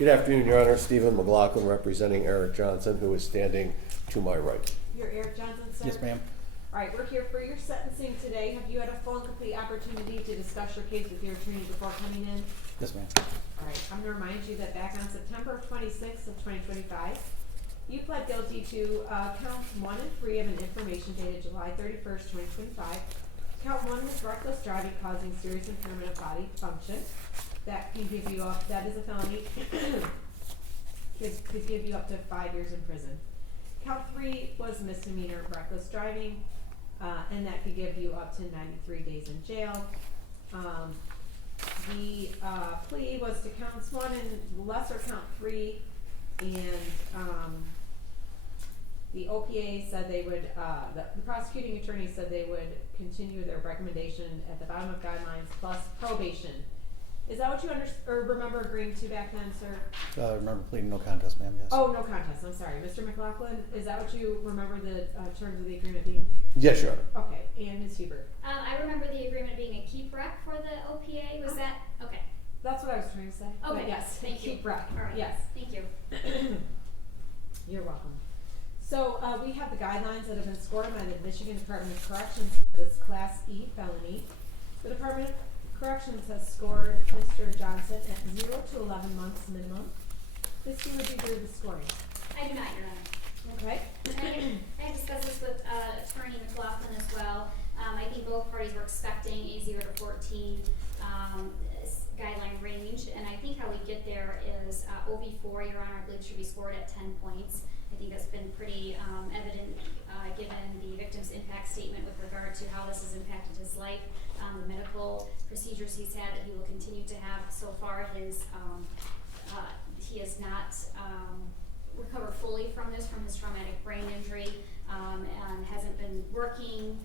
Good afternoon, Your Honor. Stephen McLaughlin representing Eric Johnson, who is standing to my right. You're Eric Johnson, sir? Yes, ma'am. All right, we're here for your sentencing today. Have you had a full and complete opportunity to discuss your case with your attorney before coming in? Yes, ma'am. All right, I'm gonna remind you that back on September 26th of 2025, you pled guilty to counts 1 and 3 of an information dated July 31st, 2025. Count 1 was reckless driving causing serious impairment of body function. That can give you up, that is a felony, could give you up to 5 years in prison. Count 3 was misdemeanor reckless driving, and that could give you up to 93 days in jail. The plea was to counts 1 and lesser count 3, and the OPA said they would, the prosecuting attorney said they would continue their recommendation at the bottom of guidelines plus probation. Is that what you remember agreeing to back then, sir? I remember pleading no contest, ma'am, yes. Oh, no contest, I'm sorry. Mr. McLaughlin, is that what you remember the terms of the agreement being? Yes, Your Honor. Okay, and Ms. Huber? I remember the agreement being a keep rec for the OPA. Was that? Okay. That's what I was trying to say. Okay, But yes, thank you. keep rec. All right. Yes. Thank you. You're welcome. So we have the guidelines that have been scored by the Michigan Department of Corrections for this Class E felony. The Department of Corrections has scored Mr. Johnson at 0 to 11 months minimum. Ms. Huber, would you agree with the scoring? I do not, Your Honor. Okay. I discussed this with Attorney McLaughlin as well. I think both parties were expecting a 0 to 14 guideline range, and I think how we get there is OV4, Your Honor, I believe should be scored at 10 points. I think that's been pretty evident given the victim's impact statement with regard to how this has impacted his life, the medical procedures he's had that he will continue to have. So far, he has not recovered fully from his traumatic brain injury, and hasn't been working,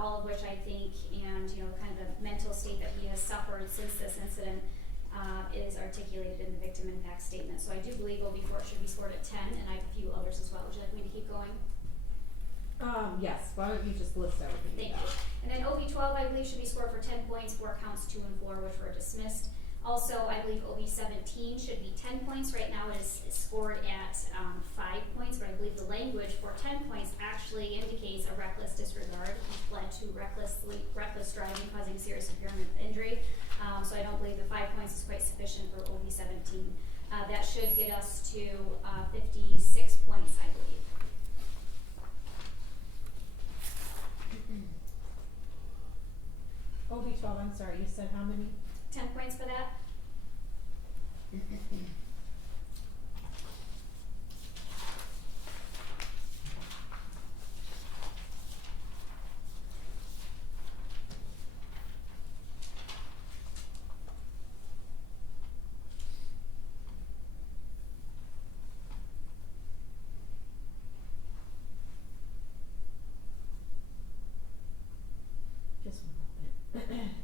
all of which I think, and kind of the mental state that he has suffered since this incident is articulated in the victim impact statement. So I do believe OV4 should be scored at 10, and I have a few others as well. Would you like me to keep going? Yes. Why don't you just list everything? Thank you. And then OV12, I believe, should be scored for 10 points for counts 2 and 4, which were dismissed. Also, I believe OV17 should be 10 points. Right now it is scored at 5 points, but I believe the language for 10 points actually indicates a reckless disregard, which led to reckless driving causing serious impairment of injury. So I don't believe the 5 points is quite sufficient for OV17. That should get us to 56 points, I believe. OV12, I'm sorry, you said how many? 10 points for that? Just one moment.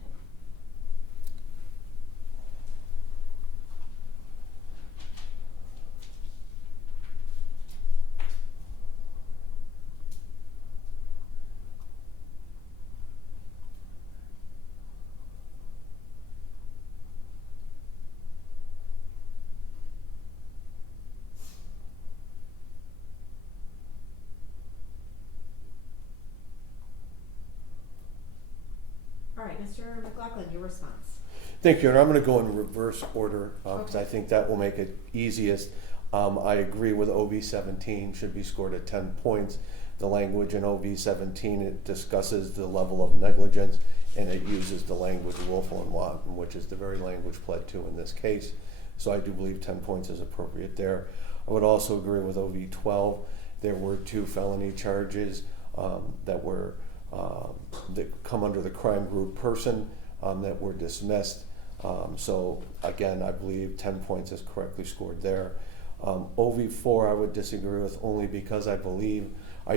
All right, Mr. McLaughlin, your response. Thank you, and I'm going to go in reverse order because Okay. I think that will make it easiest. I agree with OV17 should be scored at 10 points. The language in OV17, it discusses the level of negligence, and it uses the language willful and wanton, which is the very language pled to in this case. So I do believe 10 points is appropriate there. I would also agree with OV12. There were 2 felony charges that come under the crime group person that were dismissed. So again, I believe 10 points is correctly scored there. OV4 I would disagree with only because I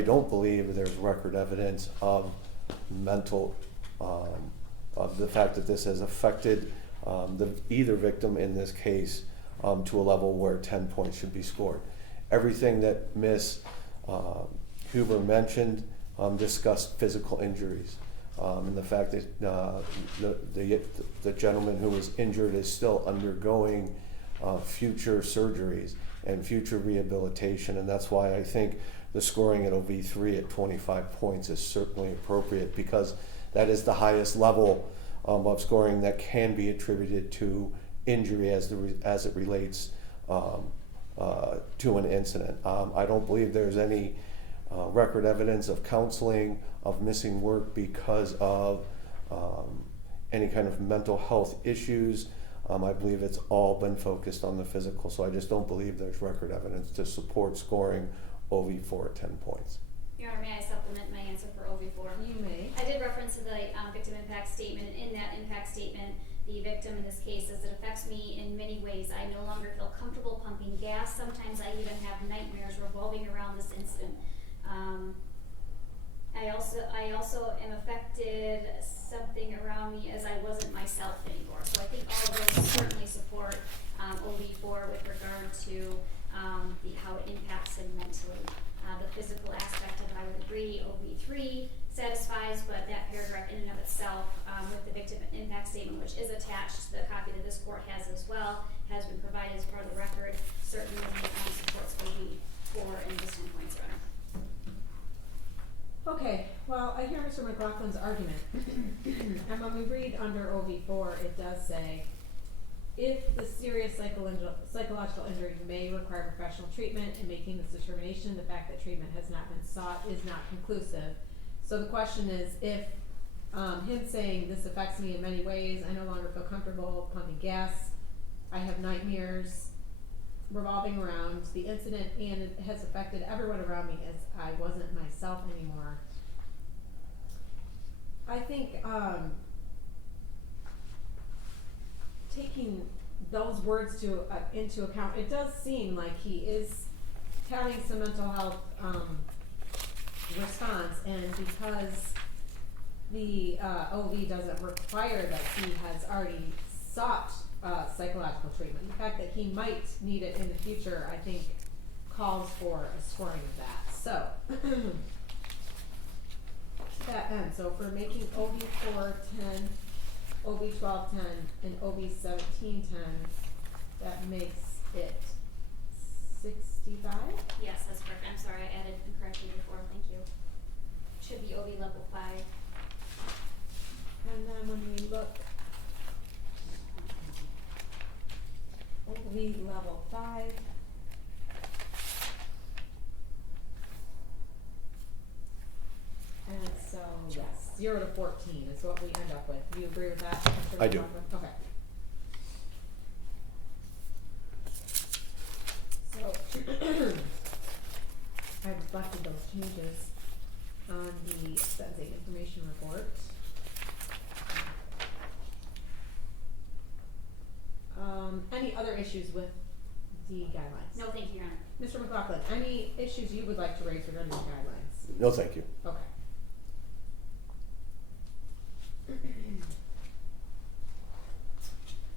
don't believe there's record evidence of of the fact that this has affected either victim in this case to a level where 10 points should be scored. Everything that Ms. Huber mentioned discussed physical injuries, and the fact that the gentleman who was injured is still undergoing future surgeries and future rehabilitation, and that's why I think the scoring at OV3 at 25 points is certainly appropriate, because that is the highest level of scoring that can be attributed to injury as it relates to an incident. I don't believe there's any record evidence of counseling, of missing work because of any kind of mental health issues. I believe it's all been focused on the physical, so I just don't believe there's record evidence to support scoring OV4 at 10 points. Your Honor, may I supplement my answer for OV4? You may. I did reference to the victim impact statement. In that impact statement, the victim in this case says, it affects me in many ways. I no longer feel comfortable pumping gas. Sometimes I even have nightmares revolving around this incident. I also am affected something around me as I wasn't myself anymore. So I think all of those certainly support OV4 with regard to how it impacts him mentally. The physical aspect of it, I would agree, OV3 satisfies, but that paragraph in and of itself, with the victim impact statement, which is attached, the copy that this court has as well, has been provided as part of the record, certainly supports OV4 in this 10 points, Your Honor. Okay, well, I hear Mr. McLaughlin's argument. And when we read under OV4, it does say, if the serious psychological injury may require professional treatment, in making this determination, the fact that treatment has not been sought is not conclusive. So the question is, if him saying this affects me in many ways, I no longer feel comfortable pumping gas, I have nightmares revolving around the incident, and it has affected everyone around me as I wasn't myself anymore. I think taking those words into account, it does seem like he is having some mental health response, and because the OV doesn't require that he has already sought psychological treatment, the fact that he might need it in the future, I think, calls for a scoring of that. So, to that end, so if we're making OV4 10, OV12 10, and OV17 10, that makes it 65? Yes, that's correct. I'm sorry, I added incorrectly before. Thank you. Should be OV level 5. And then when we look, OV level 5, and so, yes, 0 to 14 is what we end up with. Do you agree with that, Mr. I do. McLaughlin? Okay. So, I reflected those changes on the sentencing information report. Any other issues with the guidelines? No, thank you, Your Honor. Mr. McLaughlin, any issues you would like to raise regarding the guidelines? No, thank you. Okay.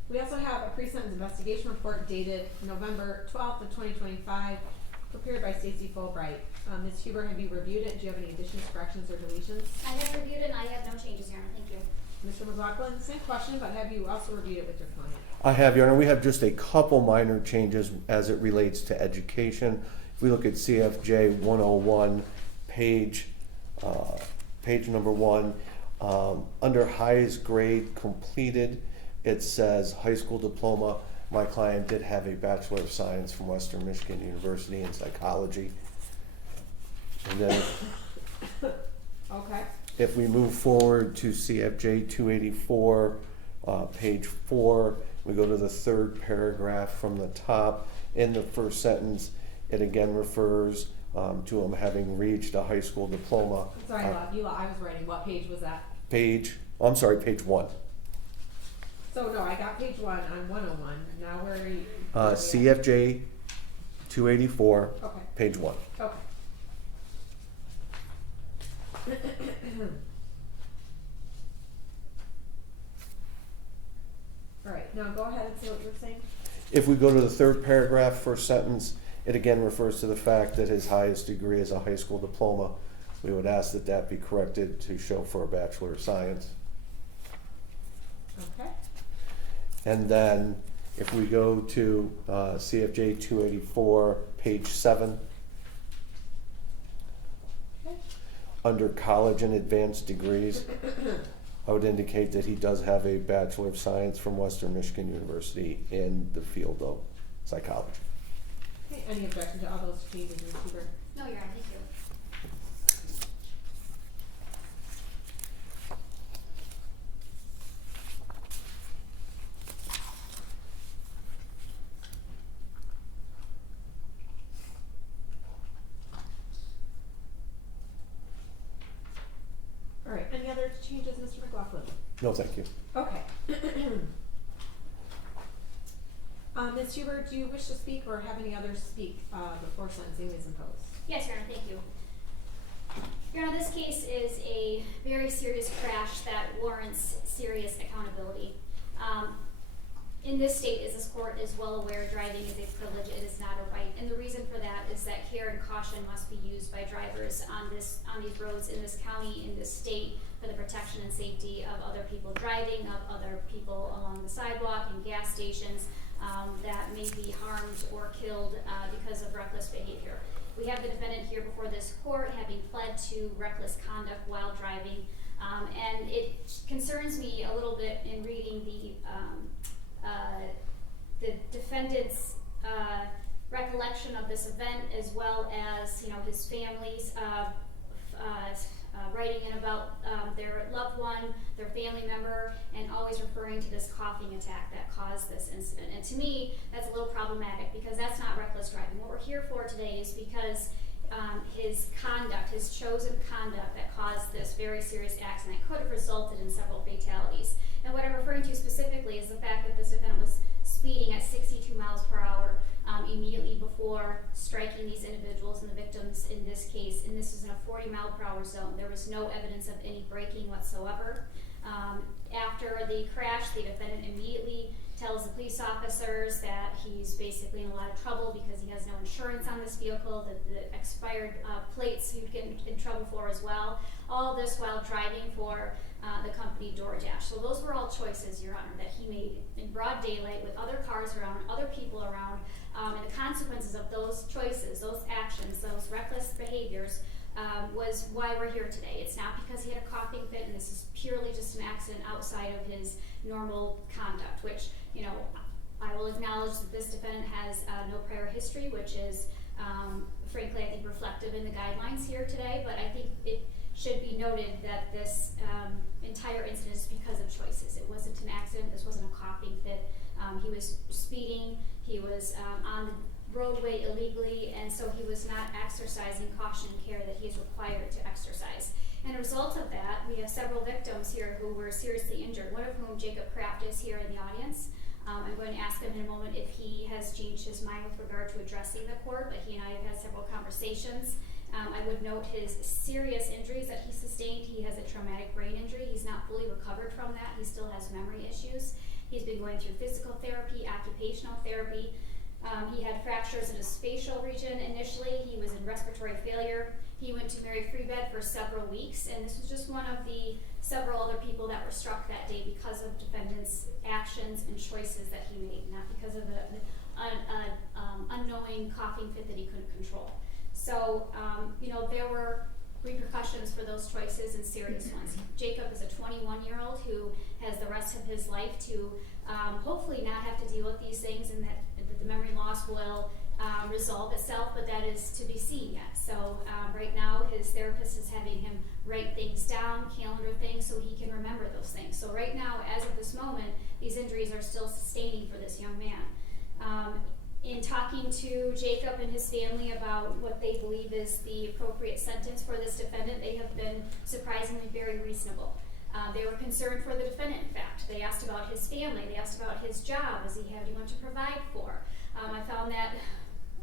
We also have a pre-sentence investigation report dated November 12th of 2025, prepared by Stacy Fulbright. Ms. Huber, have you reviewed it? Do you have any additions, corrections, or deletions? I have reviewed it and I have no changes, Your Honor. Thank you. Mr. McLaughlin, same question, but have you also reviewed it with your client? I have, Your Honor. We have just a couple minor changes as it relates to education. If we look at CFJ 101, page number 1, under highest grade completed, it says high school diploma. My client did have a Bachelor of Science from Western Michigan University in psychology. And then Okay. if we move forward to CFJ 284, page 4, we go to the third paragraph from the top. In the first sentence, it again refers to him having reached a high school diploma. Sorry, I was writing, what page was that? Page 1. So no, I got page 1 on 101, now where are you? CFJ 284, Okay. page 1. Okay. All right, now go ahead and say what you're saying. If we go to the third paragraph, first sentence, it again refers to the fact that his highest degree is a high school diploma. We would ask that that be corrected to show for a Bachelor of Science. Okay. And then If we go to CFJ 284, page 7, Okay. under college and advanced degrees, I would indicate that he does have a Bachelor of Science from Western Michigan University in the field of psychology. Okay, any objection to all those changes, Ms. Huber? No, Your Honor, thank you. All right, any other changes, Mr. McLaughlin? No, thank you. Okay. Ms. Huber, do you wish to speak or have any others speak before sentencing is imposed? Yes, Your Honor, thank you. Your Honor, this case is a very serious crash that warrants serious accountability. In this state, as this court is well aware, driving is a privilege, it is not a right. And the reason for that is that care and caution must be used by drivers on these roads in this county, in this state, for the protection and safety of other people driving, of other people along the sidewalk and gas stations that may be harmed or killed because of reckless behavior. We have the defendant here before this court having pled to reckless conduct while driving, and it concerns me a little bit in reading the defendant's recollection of this event, as well as his family's writing in about their loved one, their family member, and always referring to this coughing attack that caused this incident. And to me, that's a little problematic because that's not reckless driving. What we're here for today is because his conduct, his chosen conduct that caused this very serious accident could have resulted in several fatalities. And what I'm referring to specifically is the fact that this defendant was speeding at 62 miles per hour immediately before striking these individuals and the victims in this case. And this is in a 40 mile per hour zone. There was no evidence of any braking whatsoever. After the crash, the defendant immediately tells the police officers that he's basically in a lot of trouble because he has no insurance on this vehicle, that the expired plates he'd get in trouble for as well. All this while driving for the company DoorDash. So those were all choices, Your Honor, that he made in broad daylight with other cars around, other people around, and the consequences of those choices, those actions, those reckless behaviors was why we're here today. It's not because he had a coughing fit, and this is purely just an accident outside of his normal conduct, which, I will acknowledge that this defendant has no prior history, which is, frankly, I think reflective in the guidelines here today, but I think it should be noted that this entire incident is because of choices. It wasn't an accident. This wasn't a coughing fit. He was speeding. He was on the roadway illegally, and so he was not exercising caution and care that he is required to exercise. And as a result of that, we have several victims here who were seriously injured, one of whom, Jacob Kraft, is here in the audience. I'm going to ask him in a moment if he has changed his mind with regard to addressing the court, but he and I have had several conversations. I would note his serious injuries that he sustained. He has a traumatic brain injury. He's not fully recovered from that. He still has memory issues. He's been going through physical therapy, occupational therapy. He had fractures in his facial region initially. He was in respiratory failure. He went to Mary Free Bed for several weeks, and this was just one of the several other people that were struck that day because of defendant's actions and choices that he made, not because of an unknowing coughing fit that he couldn't control. So, there were repercussions for those choices and serious ones. Jacob is a 21-year-old who has the rest of his life to hopefully not have to deal with these things, and that the memory loss will resolve itself, but that is to be seen yet. So right now his therapist is having him write things down, calendar things, so he can remember those things. So right now, as of this moment, these injuries are still sustaining for this young man. In talking to Jacob and his family about what they believe is the appropriate sentence for this defendant, they have been surprisingly very reasonable. They were concerned for the defendant, in fact. They asked about his family. They asked about his job. Does he have anyone to provide for? I found that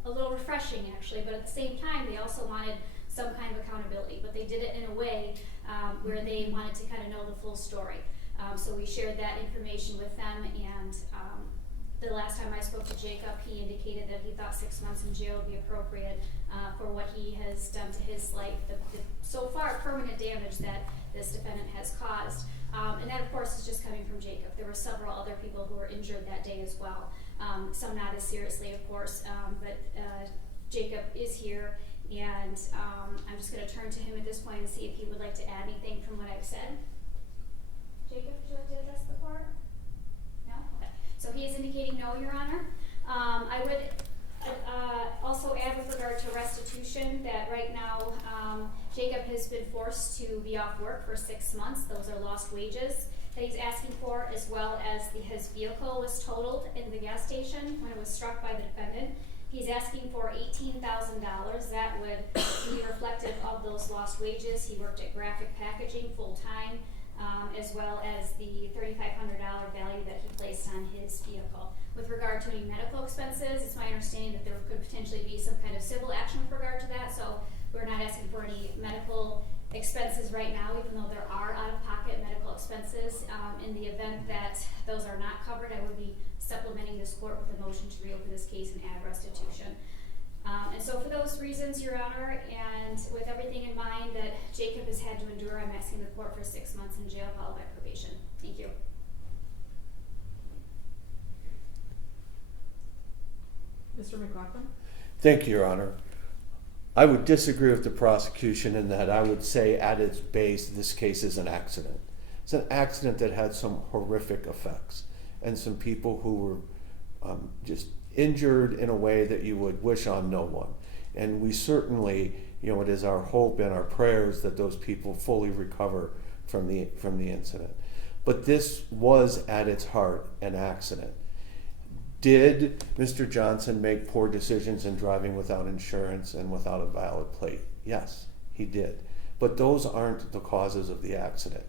a little refreshing, actually, but at the same time, they also wanted some kind of accountability, but they did it in a way where they wanted to kind of know the full story. So we shared that information with them, and the last time I spoke to Jacob, he indicated that he thought 6 months in jail would be appropriate for what he has done to his life, the so far permanent damage that this defendant has caused. And that, of course, is just coming from Jacob. There were several other people who were injured that day as well. Some not as seriously, of course, but Jacob is here, and I'm just going to turn to him at this point and see if he would like to add anything from what I've said. Jacob, would you like to address the court? No? Okay. So he is indicating no, Your Honor. I would also add with regard to restitution that right now Jacob has been forced to be off work for 6 months. Those are lost wages that he's asking for, as well as his vehicle was totaled in the gas station when it was struck by the defendant. He's asking for $18,000. That would be reflective of those lost wages. He worked at Graphic Packaging full-time, as well as the $3,500 value that he placed on his vehicle. With regard to any medical expenses, it's my understanding that there could potentially be some kind of civil action with regard to that, so we're not asking for any medical expenses right now, even though there are out-of-pocket medical expenses. In the event that those are not covered, I would be supplementing this court with a motion to reopen this case and add restitution. And so for those reasons, Your Honor, and with everything in mind that Jacob has had to endure, I'm asking the court for 6 months in jail followed by probation. Thank you. Mr. McLaughlin? Thank you, Your Honor. I would disagree with the prosecution in that I would say at its base this case is an accident. It's an accident that had some horrific effects and some people who were just injured in a way that you would wish on no one. And we certainly, it is our hope and our prayers that those people fully recover from the incident. But this was at its heart an accident. Did Mr. Johnson make poor decisions in driving without insurance and without a valid plate? Yes, he did. But those aren't the causes of the accident.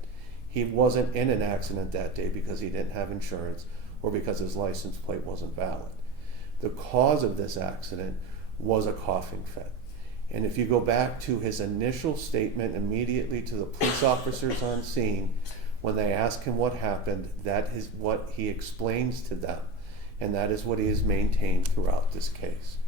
He wasn't in an accident that day because he didn't have insurance or because his license plate wasn't valid. The cause of this accident was a coughing fit. And if you go back to his initial statement immediately to the police officers on scene, when they ask him what happened, that is what he explains to them. And that is what he has maintained throughout this case.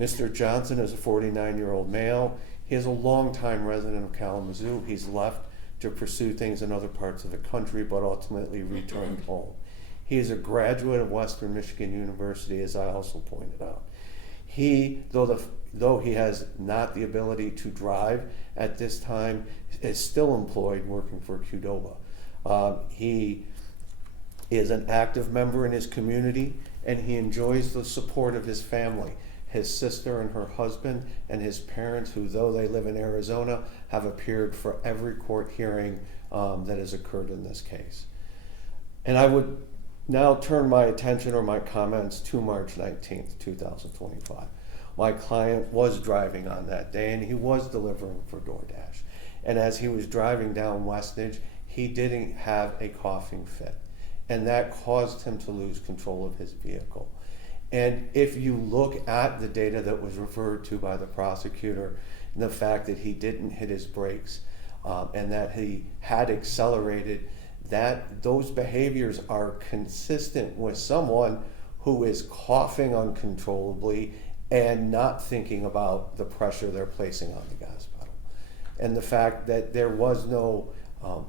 Mr. Johnson is a 49-year-old male. He is a longtime resident of Kalamazoo. He's left to pursue things in other parts of the country, but ultimately returned home. He is a graduate of Western Michigan University, as I also pointed out. He, though he has not the ability to drive at this time, is still employed working for Qdoba. He is an active member in his community, and he enjoys the support of his family, his sister and her husband, and his parents, who, though they live in Arizona, have appeared for every court hearing that has occurred in this case. And I would now turn my attention or my comments to March 19th, 2025. My client was driving on that day, and he was delivering for DoorDash. And as he was driving down Westnedge, he didn't have a coughing fit. And that caused him to lose control of his vehicle. And if you look at the data that was referred to by the prosecutor, and the fact that he didn't hit his brakes and that he had accelerated, that those behaviors are consistent with someone who is coughing uncontrollably and not thinking about the pressure they're placing on the gas pedal. And the fact that there was no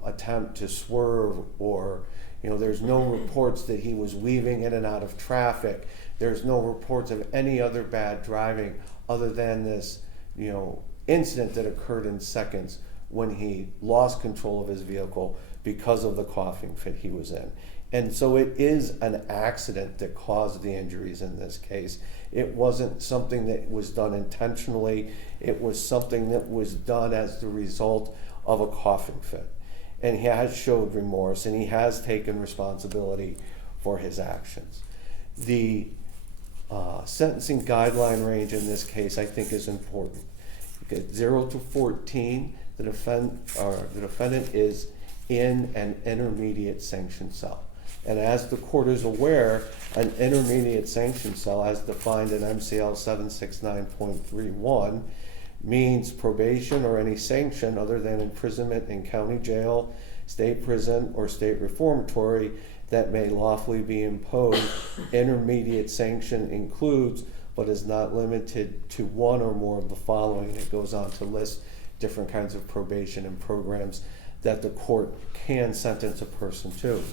attempt to swerve, or there's no reports that he was weaving in and out of traffic. There's no reports of any other bad driving other than this incident that occurred in seconds when he lost control of his vehicle because of the coughing fit he was in. And so it is an accident that caused the injuries in this case. It wasn't something that was done intentionally. It was something that was done as the result of a coughing fit. And he has showed remorse, and he has taken responsibility for his actions. The sentencing guideline range in this case, I think, is important. 0 to 14, the defendant is in an intermediate sanction cell. And as the court is aware, an intermediate sanction cell, as defined in MCL 769.31, means probation or any sanction other than imprisonment in county jail, state prison, or state reformatory that may lawfully be imposed. Intermediate sanction includes, but is not limited to, one or more of the following. It goes on to list different kinds of probation and programs that the court can sentence a person to.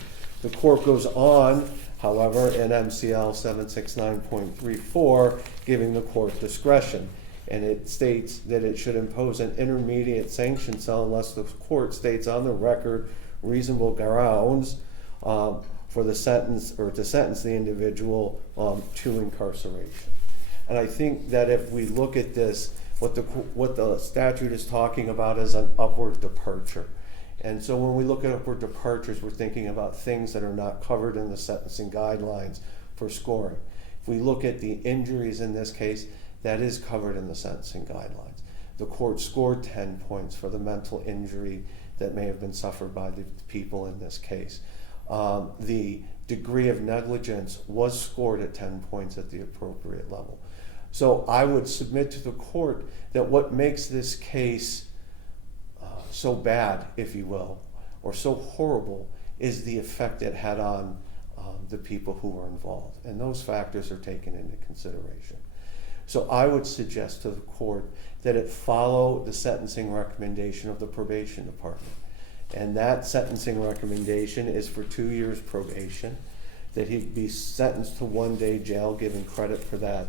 The court goes on, however, in MCL 769.34, giving the court discretion. And it states that it should impose an intermediate sanction cell unless the court states on the record reasonable grounds for the sentence, or to sentence the individual to incarceration. And I think that if we look at this, what the statute is talking about is an upward departure. And so when we look at upward departures, we're thinking about things that are not covered in the sentencing guidelines for scoring. If we look at the injuries in this case, that is covered in the sentencing guidelines. The court scored 10 points for the mental injury that may have been suffered by the people in this case. The degree of negligence was scored at 10 points at the appropriate level. So I would submit to the court that what makes this case so bad, if you will, or so horrible, is the effect it had on the people who were involved. And those factors are taken into consideration. So I would suggest to the court that it follow the sentencing recommendation of the probation department. And that sentencing recommendation is for 2 years probation, that he be sentenced to 1 day jail, given credit for that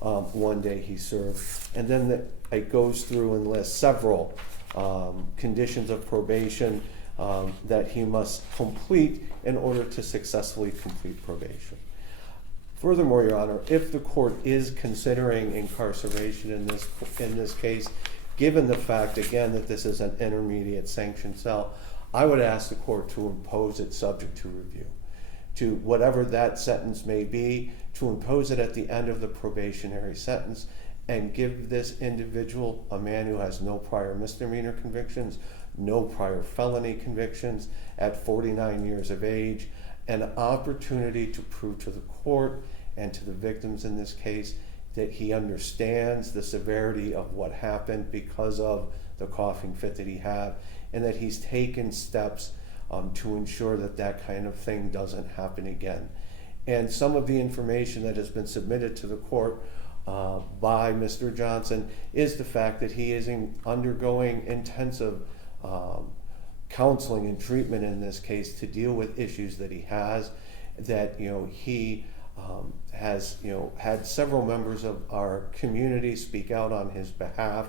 1 day he served. And then it goes through and lists several conditions of probation that he must complete in order to successfully complete probation. Furthermore, Your Honor, if the court is considering incarceration in this case, given the fact, again, that this is an intermediate sanction cell, I would ask the court to impose it subject to review, to whatever that sentence may be, to impose it at the end of the probationary sentence and give this individual, a man who has no prior misdemeanor convictions, no prior felony convictions, at 49 years of age, an opportunity to prove to the court and to the victims in this case that he understands the severity of what happened because of the coughing fit that he had, and that he's taken steps to ensure that that kind of thing doesn't happen again. And some of the information that has been submitted to the court by Mr. Johnson is the fact that he is undergoing intensive counseling and treatment in this case to deal with issues that he has, that he has had several members of our community speak out on his behalf.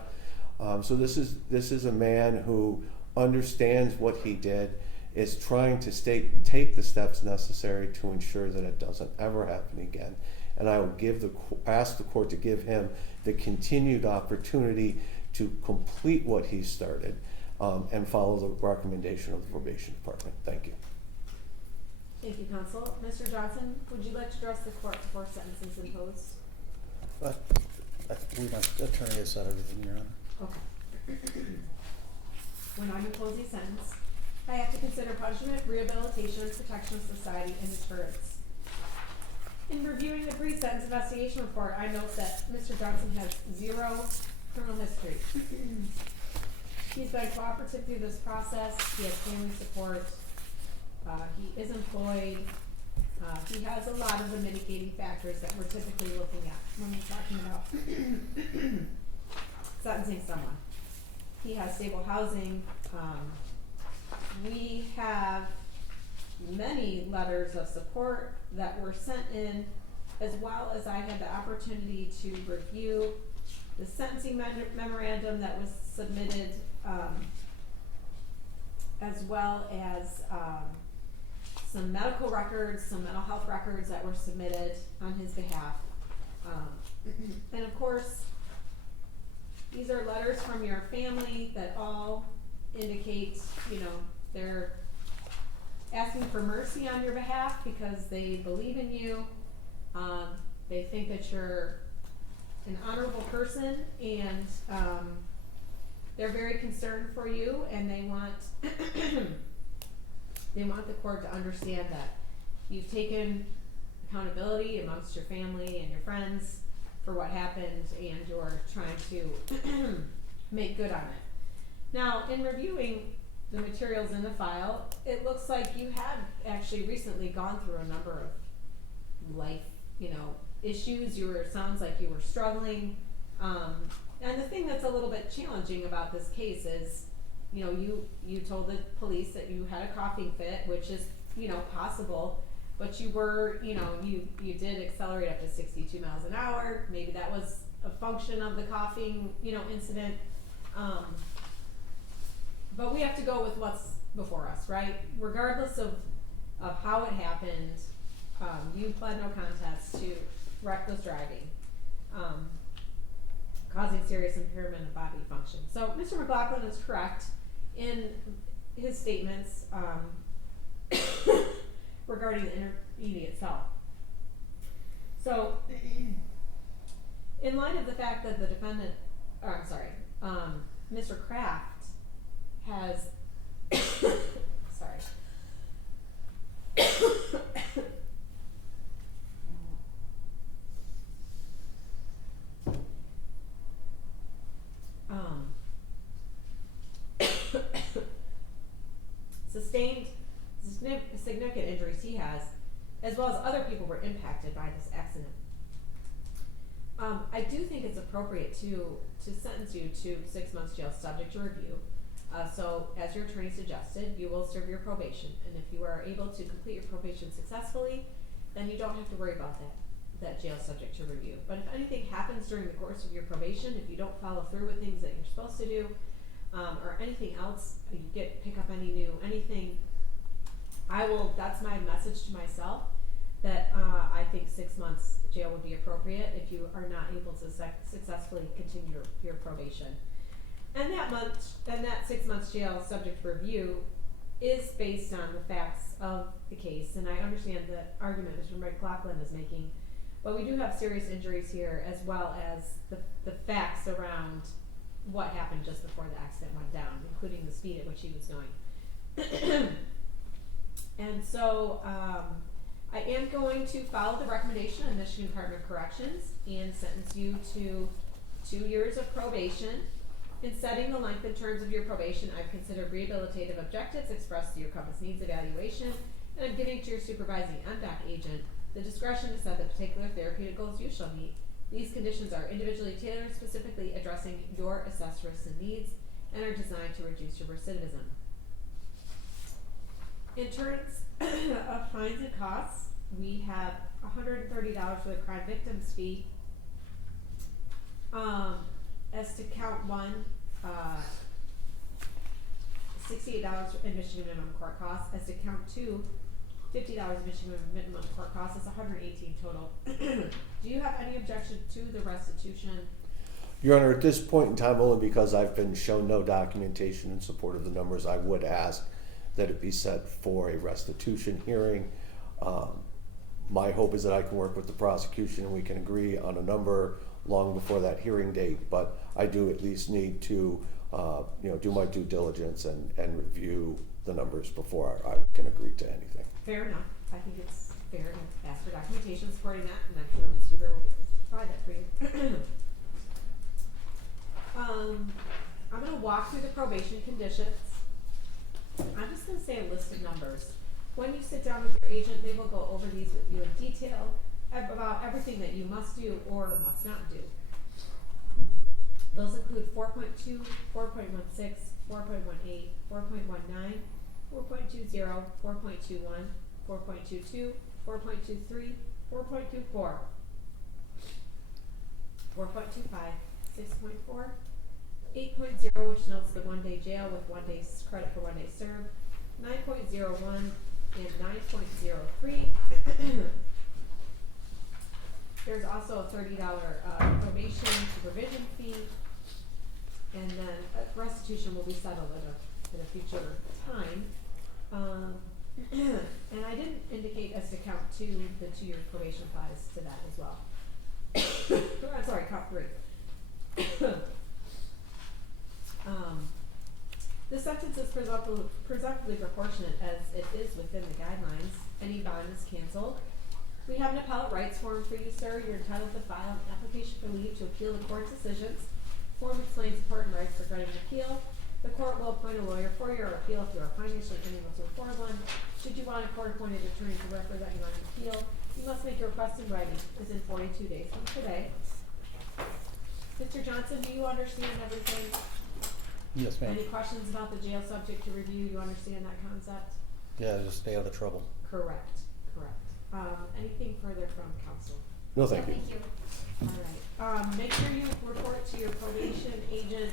So this is a man who understands what he did, is trying to take the steps necessary to ensure that it doesn't ever happen again. And I would ask the court to give him the continued opportunity to complete what he started and follow the recommendation of the probation department. Thank you. Thank you, counsel. Mr. Johnson, would you like to address the court before sentence is imposed? I believe my attorney has said everything, Your Honor. Okay. When I'm imposing sentence, I have to consider punishment, rehabilitation, protection of society, and deterrence. In reviewing the pre-sentence investigation report, I note that Mr. Johnson has 0 criminal history. He's been cooperative through this process. He has family support. He is employed. He has a lot of the mitigating factors that we're typically looking at when we're talking about sentencing someone. He has stable housing. We have many letters of support that were sent in, as well as I had the opportunity to review the sentencing memorandum that was submitted, as well as some medical records, some mental health records that were submitted on his behalf. And of course, these are letters from your family that all indicate, they're asking for mercy on your behalf because they believe in you. They think that you're an honorable person, and they're very concerned for you, and they want they want the court to understand that you've taken accountability amongst your family and your friends for what happened, and you're trying to make good on it. Now, in reviewing the materials in the file, it looks like you had actually recently gone through a number of life, issues. Sounds like you were struggling. And the thing that's a little bit challenging about this case is you know, you told the police that you had a coughing fit, which is, you know, possible, but you were, you know, you did accelerate up to 62 miles an hour. Maybe that was a function of the coughing, you know, incident. But we have to go with what's before us, right? Regardless of how it happened, you pled no contest to reckless driving, causing serious impairment of bodily function. So Mr. McLaughlin is correct in his statements regarding the intermediate itself. So, in light of the fact that the defendant, Mr. Kraft has, sorry. Sustained significant injuries he has, as well as other people were impacted by this accident. I do think it's appropriate to sentence you to 6 months jail subject to review. So as your attorney suggested, you will serve your probation, and if you are able to complete your probation successfully, then you don't have to worry about that jail subject to review. But if anything happens during the course of your probation, if you don't follow through with things that you're supposed to do, or anything else, you pick up anything, that's my message to myself, that I think 6 months jail would be appropriate if you are not able to successfully continue your probation. And that 6 months jail subject to review is based on the facts of the case, and I understand the argument Mr. McLaughlin is making, but we do have serious injuries here, as well as the facts around what happened just before the accident went down, including the speed at which he was going. And so I am going to follow the recommendation of Michigan Department of Corrections and sentence you to 2 years of probation. In setting the length and terms of your probation, I've considered rehabilitative objectives expressed through your compass needs evaluation, and I'm giving to your supervising MDOC agent the discretion to set the particular therapeutic goals you shall meet. These conditions are individually tailored, specifically addressing your assessed risks and needs, and are designed to reduce your recidivism. In terms of fines and costs, we have $130 for the crime victims fee. As to count one, $68 in Michigan minimum court costs. As to count two, $50 Michigan minimum court costs. It's $118 total. Do you have any objection to the restitution? Your Honor, at this point in time, only because I've been shown no documentation in support of the numbers, I would ask that it be set for a restitution hearing. My hope is that I can work with the prosecution and we can agree on a number long before that hearing date, but I do at least need to do my due diligence and review the numbers before I can agree to anything. Fair enough. I think it's fair to ask for documentation supporting that, and I'm sure Ms. Huber will be able to provide that for you. I'm going to walk through the probation conditions. I'm just going to say a list of numbers. When you sit down with your agent, they will go over these with you in detail about everything that you must do or must not do. Those include 4.2, 4.16, 4.18, 4.19, 4.20, 4.21, 4.22, 4.23, 4.24, 4.25, 6.4, 8.0, which notes the 1 day jail with 1 day's credit for 1 day served, 9.01, and 9.03. There's also a $30 probation supervision fee, and then restitution will be settled at a future time. And I didn't indicate as to count two, the 2 year probation applies to that as well. I'm sorry, count 3. This sentence is presumptively proportionate as it is within the guidelines. Any bond is canceled. We have an appellate rights form for you, sir. You're entitled to file an application for leave to appeal the court's decisions. Form explains important rights regarding appeal. The court will appoint a lawyer for your appeal if you are financially unable to afford one. Should you want a court-appointed attorney to represent you on an appeal, you must make your request in writing within 42 days from today. Mr. Johnson, do you understand everything? Yes, ma'am. Any questions about the jail subject to review? You understand that concept? Yeah, just stay out of trouble. Correct, correct. Anything further from council? No, thank you. All right, make sure you report to your probation agent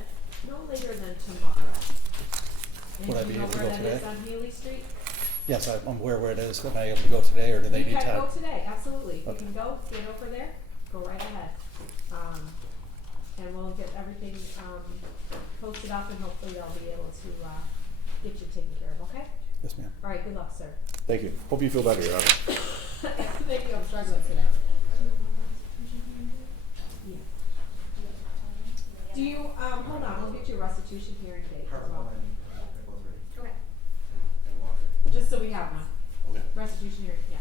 no later than tomorrow. And Would I do be you know able to where go that is today? on Healy Street? Yes, I'm aware where it is. Am I able to go today, or do they You need can time? go today, absolutely. You Okay. can go, get over there, go right ahead. And we'll get everything, posted up and hopefully they'll be able to, get you taken care of, okay? Yes, ma'am. All right, good luck, sir. Thank you. Hope you feel better, Your Honor. Thank you, I'm struggling today. Yeah. Do you, hold on, we'll get you a restitution hearing date as well. Okay. Just so we have one. Okay. Restitution hearing, yeah.